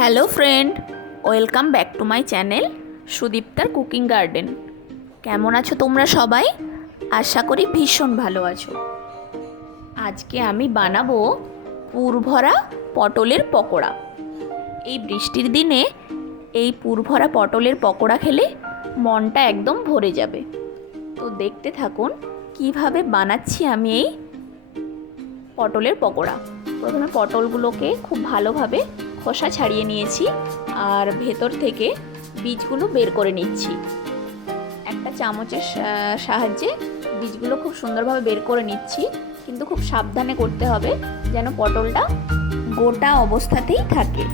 Hello friend, welcome back to my channel সুদীপ্তার cooking garden. কেমন আছো তোমরা সবাই? আশা করি ভীষণ ভালো আছো। আজকে আমি বানাবো পুরভরা পটলের পকোড়া। এই বৃষ্টির দিনে এই পুরভরা পটলের পকোড়া খেলে মনটা একদম ভরে যাবে। তো দেখতে থাকুন কিভাবে বানাচ্ছি আমি এই পটলের পকোড়া। প্রথমে পটলগুলোকে খুব ভালোভাবে খোসা ছাড়িয়ে নিয়েছি আর ভেতর থেকে বীজগুলো বের করে নিচ্ছি। একটা চামচের সাহায্যে বীজগুলো খুব সুন্দরভাবে বের করে নিচ্ছি, কিন্তু খুব সাবধানে করতে হবে যেন পটলটা গোটা অবস্থাতেই থাকে।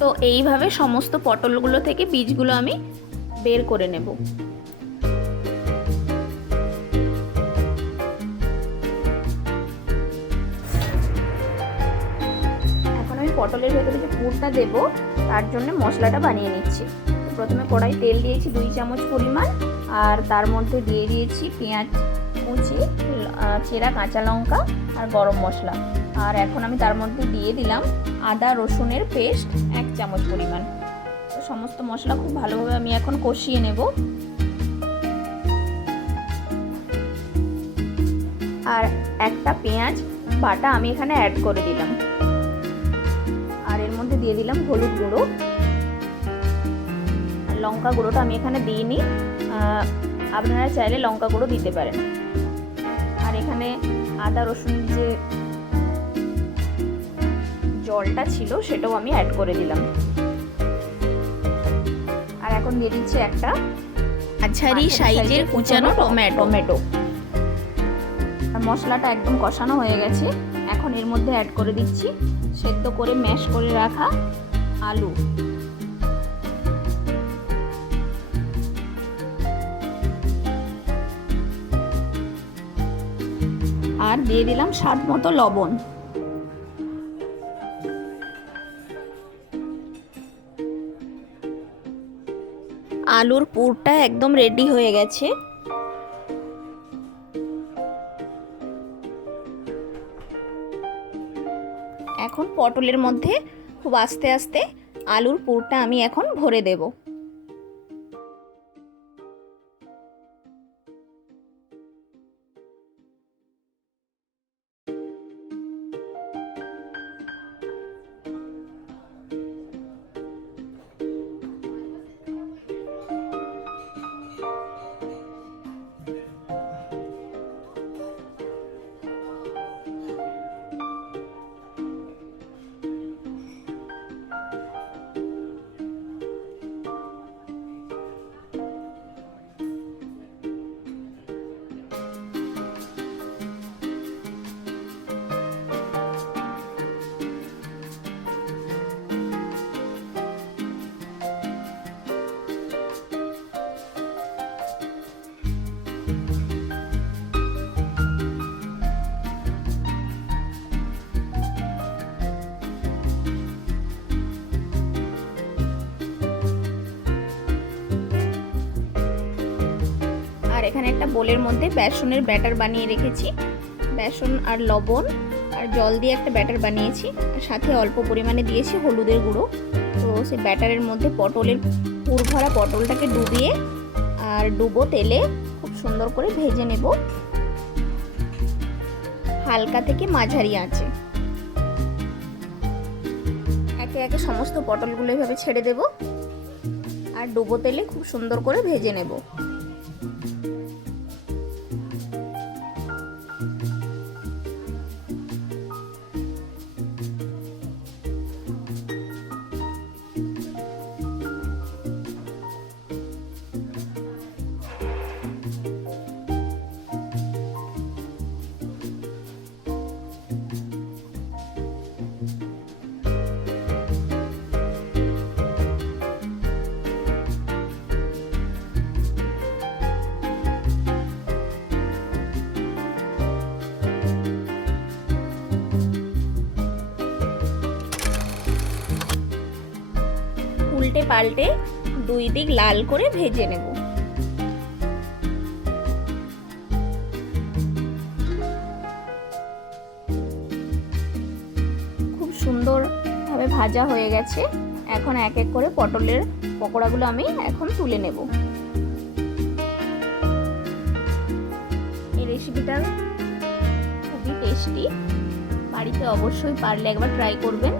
তো এইভাবে সমস্ত পটলগুলো থেকে বীজগুলো আমি বের করে নেব। এখন আমি পটলের ভেতরে যে পুরটা দেব তার জন্য মশলাটা বানিয়ে নিচ্ছি। প্রথমে কড়াই তেল দিয়েছি 2 চামচ পরিমাণ, আর তার মধ্যে দিয়ে দিয়েছি পেঁয়াজ কুচি, চেরা কাঁচা লঙ্কা আর গরম মশলা। আর এখন আমি তার মধ্যে দিয়ে দিলাম আদা রসুনের পেস্ট 1 চামচ পরিমাণ। তো সমস্ত মশলা খুব ভালোভাবে আমি এখন কষিয়ে নেব। আর একটা পেঁয়াজ বাটা আমি এখানে অ্যাড করে দিলাম। আর এর মধ্যে দিয়ে দিলাম হলুদ গুঁড়ো আর লঙ্কা গুঁড়োটা আমি এখানে দিইনি, আপনারা চাইলে লঙ্কা গুঁড়ো দিতে পারেন। আর এখানে আদা রসুন যে জলটা ছিল সেটাও আমি অ্যাড করে দিলাম। আর এখন দিয়ে দিচ্ছি একটা মাঝারি সাইজের কুচানো টমেটো। আর মশলাটা একদম কষানো হয়ে গেছে। এখন এর মধ্যে অ্যাড করে দিচ্ছি সেদ্ধ করে ম্যাশ করে রাখা আলু। আর দিয়ে দিলাম স্বাদ মতো লবণ। আলুর পুরটা একদম রেডি হয়ে গেছে। এখন পটলের মধ্যে খুব আস্তে আস্তে আলুর পুরটা আমি এখন ভরে দেব। এখানে একটা বোলের মধ্যে বেসনের ব্যাটার বানিয়ে রেখেছি। বেসন আর লবণ আর জল দিয়ে একটা ব্যাটার বানিয়েছি, আর সাথে অল্প পরিমাণে দিয়েছি হলুদের গুঁড়ো। তো সেই ব্যাটারের মধ্যে পটলের পুরভরা পটলটাকে ডুবিয়ে আর ডুবো তেলে খুব সুন্দর করে ভেজে নেব হালকা থেকে মাঝারি আঁচে। একে একে সমস্ত পটলগুলো এভাবে ছেড়ে দেব। আর আর ডুবো তেলে খুব সুন্দর করে ভেজে নেব। উল্টে পাল্টে দুই দিক লাল করে ভেজে নেব। খুব সুন্দরভাবে ভাজা হয়ে গেছে। এখন এক এক করে পটলের পকোড়াগুলো আমি এখন তুলে নেব। এই রেসিপিটা খুবই টেস্টি, বাড়িতে অবশ্যই পারলে একবার ট্রাই করবেন।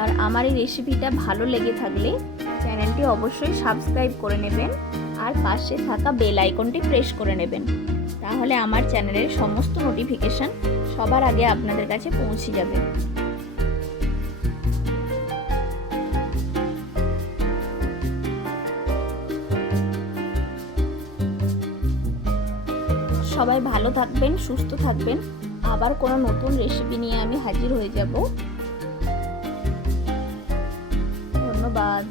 আর আমার এই রেসিপিটা ভালো লেগে থাকলে চ্যানেলটি অবশ্যই সাবস্ক্রাইব করে নেবেন আর পাশে থাকা বেল আইকনটি প্রেস করে নেবেন, তাহলে আমার চ্যানেলের সমস্ত নোটিফিকেশন সবার আগে আপনাদের কাছে পৌঁছে যাবে। সবাই ভালো থাকবেন, সুস্থ থাকবেন। আবার কোনো নতুন রেসিপি নিয়ে আমি হাজির হয়ে যাব। ধন্যবাদ।